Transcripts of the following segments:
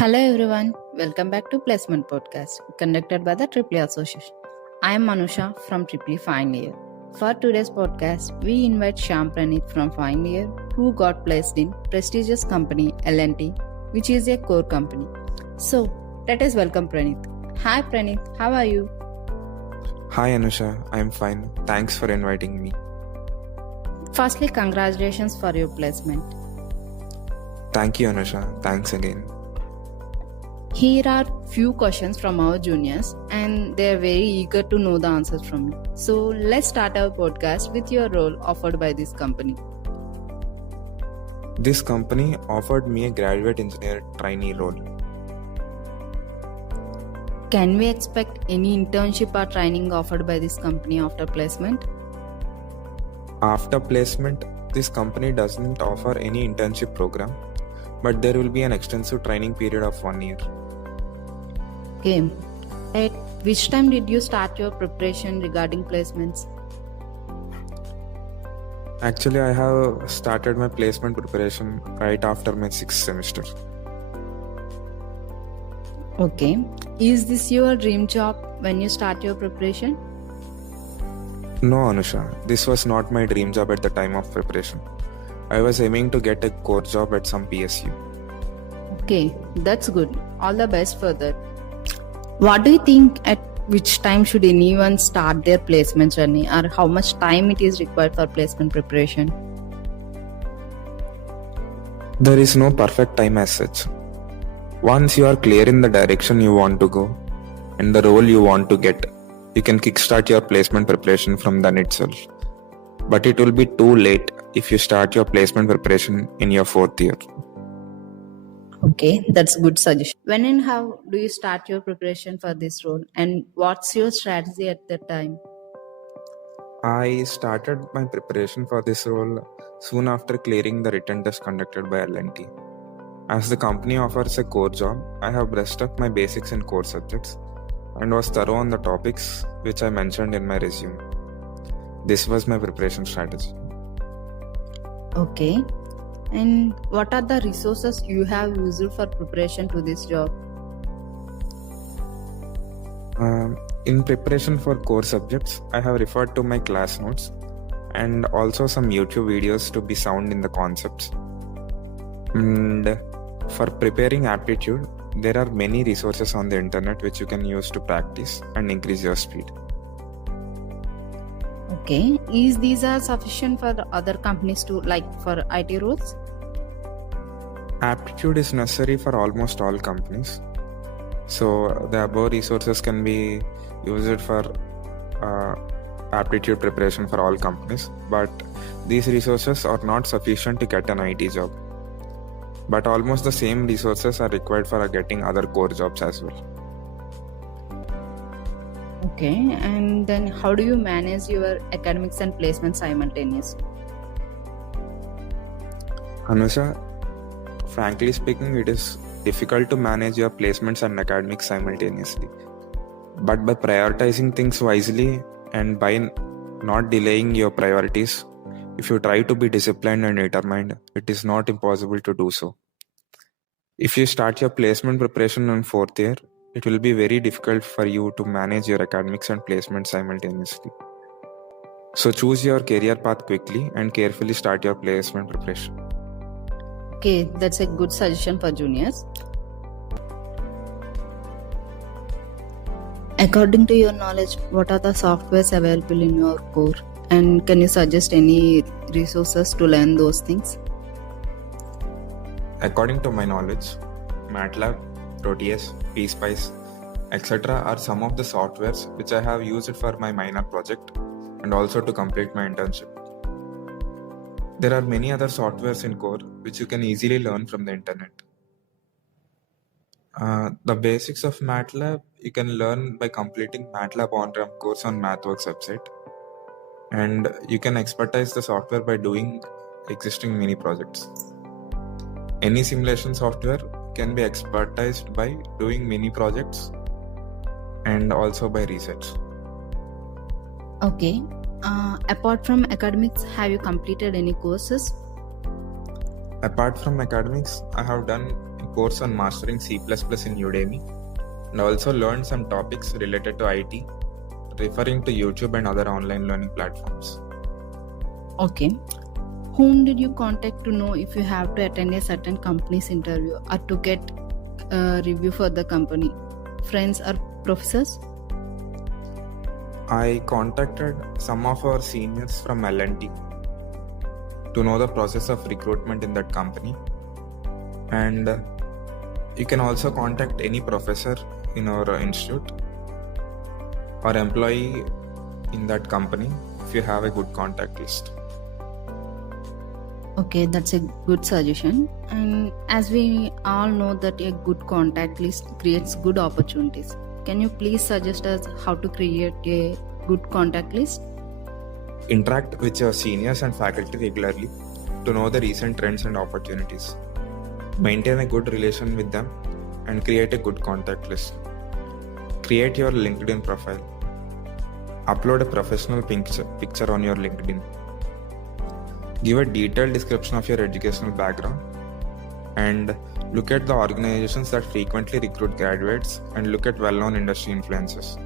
Hello everyone, welcome back to Placement Podcast conducted by the Triple Association. I am Manusha from Triple Final Year. For today's podcast, we invite Shyam Pranit from Final Year who got placed in prestigious company L&T, which is a core company. So, let us welcome Pranit. Hi Pranit, how are you? Hi Anusha, I'm fine. Thanks for inviting me. Firstly, congratulations for your placement. Thank you Anusha, thanks again. Here are few questions from our juniors and they are very eager to know the answers from you. So let's start our podcast with your role offered by this company. This company offered me a graduate engineer trainee role. Can we expect any internship or training offered by this company after placement? After placement, this company doesn't offer any internship program, but there will be an extensive training period of 1 year. Okay. At which time did you start your preparation regarding placements? Actually, I have started my placement preparation right after my 6th semester. Okay. Is this your dream job when you start your preparation? No Anusha, this was not my dream job at the time of preparation. I was aiming to get a core job at some PSU. Okay, that's good. All the best for that. What do you think at which time should anyone start their placement journey or how much time it is required for placement preparation? There is no perfect time as such. Once you are clear in the direction you want to go and the role you want to get, you can kickstart your placement preparation from then itself. But it will be too late if you start your placement preparation in your 4th year. Okay, that's a good suggestion. When and how do you start your preparation for this role and what's your strategy at that time? I started my preparation for this role soon after clearing the written test conducted by L&T. As the company offers a core job, I have brushed up my basics in core subjects and was thorough on the topics which I mentioned in my resume. This was my preparation strategy. Okay. And what are the resources you have used for preparation to this job? In preparation for core subjects, I have referred to my class notes and also some YouTube videos to be sound in the concepts. And for preparing aptitude, there are many resources on the internet which you can use to practice and increase your speed. Okay. Is these are sufficient for the other companies to like for IT roles? Aptitude is necessary for almost all companies. So the above resources can be used for aptitude preparation for all companies. But these resources are not sufficient to get an IT job. But almost the same resources are required for getting other core jobs as well. Okay, and then how do you manage your academics and placement simultaneously? Anusha, frankly speaking, it is difficult to manage your placements and academics simultaneously. But by prioritizing things wisely and by not delaying your priorities, if you try to be disciplined and determined, it is not impossible to do so. If you start your placement preparation in 4th year, it will be very difficult for you to manage your academics and placement simultaneously. So choose your career path quickly and carefully start your placement preparation. Okay, that's a good suggestion for juniors. According to your knowledge, what are the softwares available in your core? And can you suggest any resources to learn those things? According to my knowledge, MATLAB, Proteus, PSpice, etc. are some of the softwares which I have used for my minor project and also to complete my internship. There are many other softwares in core which you can easily learn from the internet. The basics of MATLAB you can learn by completing MATLAB on-ramp course on MathWorks website. And you can expertise the software by doing existing mini projects. Any simulation software can be expertised by doing mini projects and also by research. Okay. Apart from academics, have you completed any courses? Apart from academics, I have done course on mastering C++ in Udemy and also learned some topics related to IT, referring to YouTube and other online learning platforms. Okay. Whom did you contact to know if you have to attend a certain company's interview or to get a review for the company? Friends or professors? I contacted some of our seniors from L&T to know the process of recruitment in that company. And you can also contact any professor in our institute or employee in that company if you have a good contact list. Okay, that's a good suggestion. And as we all know that a good contact list creates good opportunities. Can you please suggest us how to create a good contact list? Interact with your seniors and faculty regularly to know the recent trends and opportunities. Maintain a good relation with them and create a good contact list. Create your LinkedIn profile. Upload a professional picture on your LinkedIn. Give a detailed description of your educational background and look at the organizations that frequently recruit graduates and look at well-known industry influencers.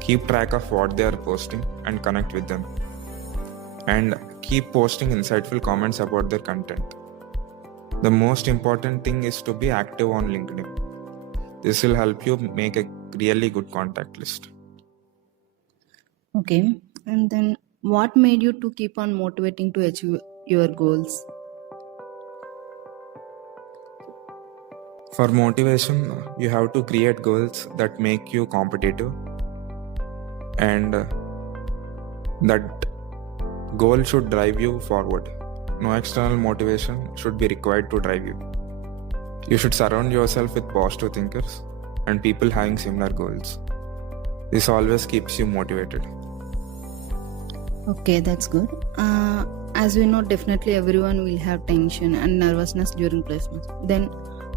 Keep track of what they are posting and connect with them. And keep posting insightful comments about their content. The most important thing is to be active on LinkedIn. This will help you make a really good contact list. Okay, and then what made you to keep on motivating to achieve your goals? For motivation, you have to create goals that make you competitive, and that goal should drive you forward. No external motivation should be required to drive you. You should surround yourself with positive thinkers and people having similar goals. This always keeps you motivated. Okay, that's good. As we know, definitely everyone will have tension and nervousness during placements. Then,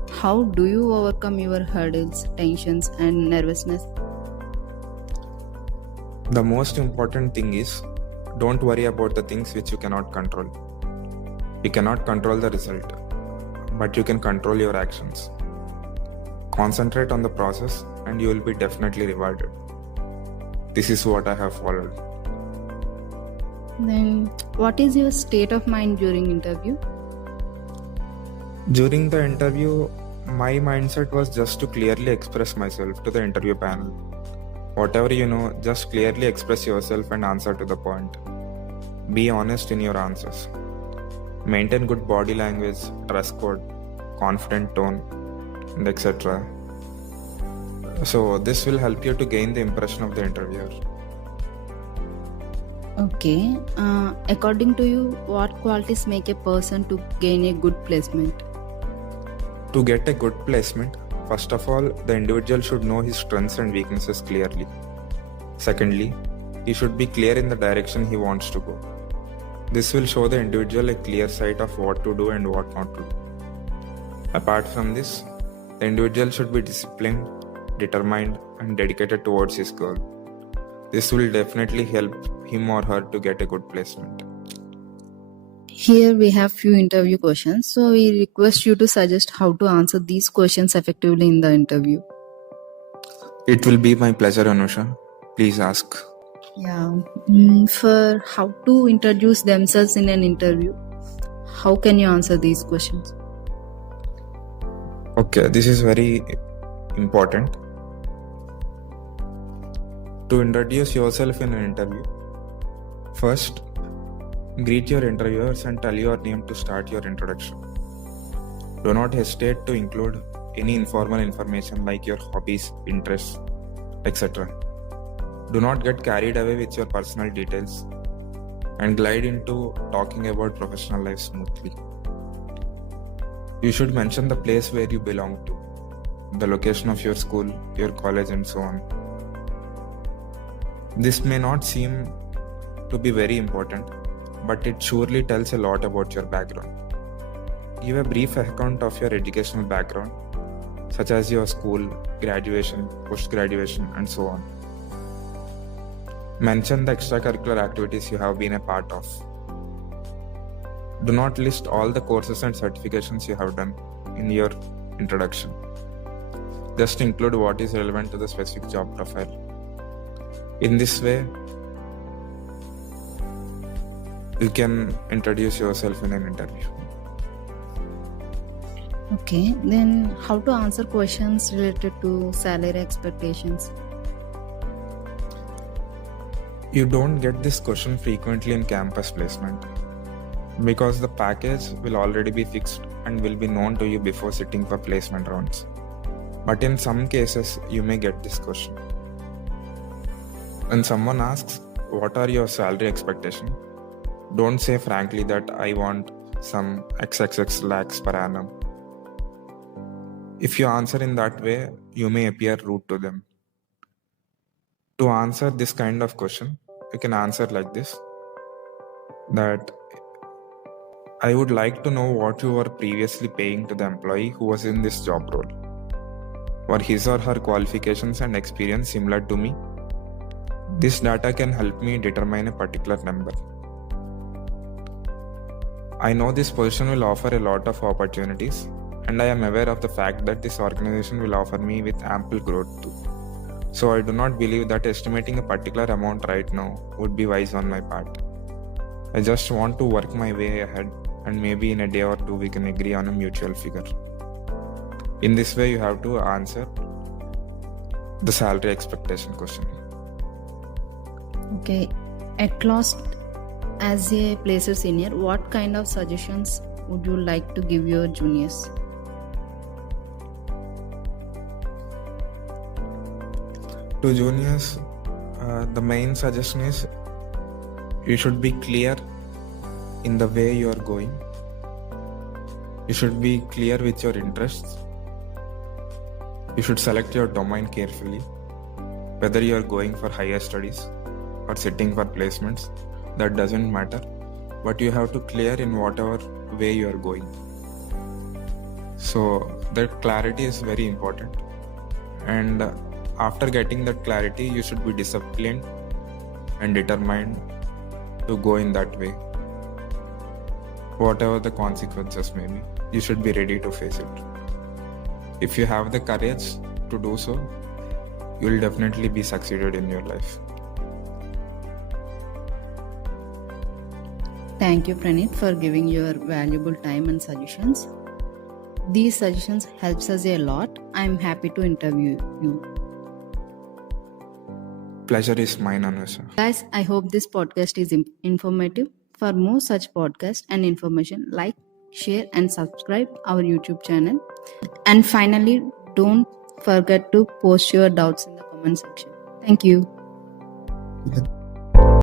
how do you overcome your hurdles, tensions, and nervousness? The most important thing is don't worry about the things which you cannot control. You cannot control the result, but you can control your actions. Concentrate on the process and you will be definitely rewarded. This is what I have followed. Then, what is your state of mind during interview? During the interview, my mindset was just to clearly express myself to the interview panel. Whatever you know, just clearly express yourself and answer to the point. Be honest in your answers. Maintain good body language, dress code, confident tone, and etc. So this will help you to gain the impression of the interviewer. Okay, according to you, what qualities make a person to gain a good placement? To get a good placement, first of all, the individual should know his strengths and weaknesses clearly. Secondly, he should be clear in the direction he wants to go. This will show the individual a clear sight of what to do and what not to do. Apart from this, the individual should be disciplined, determined, and dedicated towards his goal. This will definitely help him or her to get a good placement. Here we have few interview questions, so we request you to suggest how to answer these questions effectively in the interview. It will be my pleasure, Anusha. Please ask. Yeah, for how to introduce themselves in an interview, how can you answer these questions? Okay, this is very important. To introduce yourself in an interview, first, greet your interviewers and tell your name to start your introduction. Do not hesitate to include any informal information like your hobbies, interests, etc. Do not get carried away with your personal details and glide into talking about professional life smoothly. You should mention the place where you belong to, the location of your school, your college, and so on. This may not seem to be very important, but it surely tells a lot about your background. Give a brief account of your educational background, such as your school, graduation, post-graduation, and so on. Mention the extracurricular activities you have been a part of. Do not list all the courses and certifications you have done in your introduction. Just include what is relevant to the specific job profile. In this way, you can introduce yourself in an interview. Okay, then how to answer questions related to salary expectations? You don't get this question frequently in campus placement because the package will already be fixed and will be known to you before sitting for placement rounds. But in some cases, you may get this question. When someone asks, "What are your salary expectations?" don't say frankly that I want some XXX lakhs per annum. If you answer in that way, you may appear rude to them. To answer this kind of question, you can answer like this, that I would like to know what you were previously paying to the employee who was in this job role. Were his or her qualifications and experience similar to me? This data can help me determine a particular number. I know this position will offer a lot of opportunities, and I am aware of the fact that this organization will offer me with ample growth too. So I do not believe that estimating a particular amount right now would be wise on my part. I just want to work my way ahead, and maybe in a day or two we can agree on a mutual figure. In this way, you have to answer the salary expectation question. Okay, at last, as a placer senior, what kind of suggestions would you like to give your juniors? To juniors, the main suggestion is you should be clear in the way you are going. You should be clear with your interests. You should select your domain carefully. Whether you are going for higher studies or sitting for placements, that doesn't matter. But you have to clear in whatever way you are going. So that clarity is very important. And after getting that clarity, you should be disciplined and determined to go in that way. Whatever the consequences may be, you should be ready to face it. If you have the courage to do so, you will definitely be succeeded in your life. Thank you, Pranit, for giving your valuable time and suggestions. These suggestions helps us a lot. I'm happy to interview you. Pleasure is mine, Anusha. Guys, I hope this podcast is informative. For more such podcasts and information, like, share and subscribe our YouTube channel. And finally, don't forget to post your doubts in the comment section. Thank you.